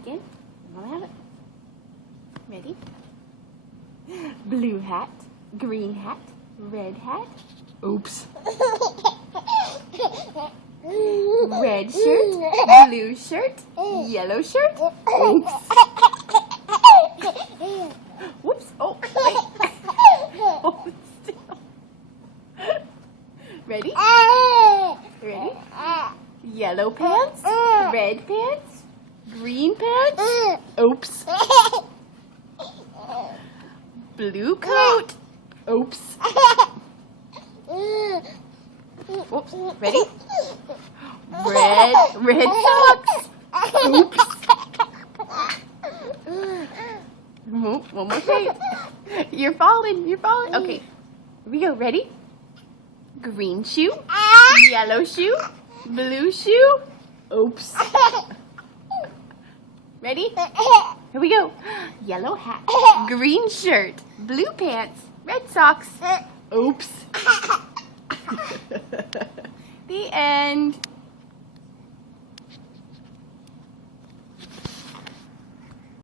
again. I'm gonna have it. Ready? Blue hat, green hat, red hat. Oops. Red shirt, blue shirt, yellow shirt. Oops. Whoops. Oh, wait. Hold still. Ready? Ready? Yellow pants, red pants, green pants. Oops. Blue coat. Oops. Oops. Ready? Red socks. Oops. One more time. You're falling. You're falling. Okay. Here we go. Ready? Green shoe. Yellow shoe. Blue shoe. Oops. Ready? Here we go. Yellow hat. Green shirt. Blue pants. Red socks. Oops. The end.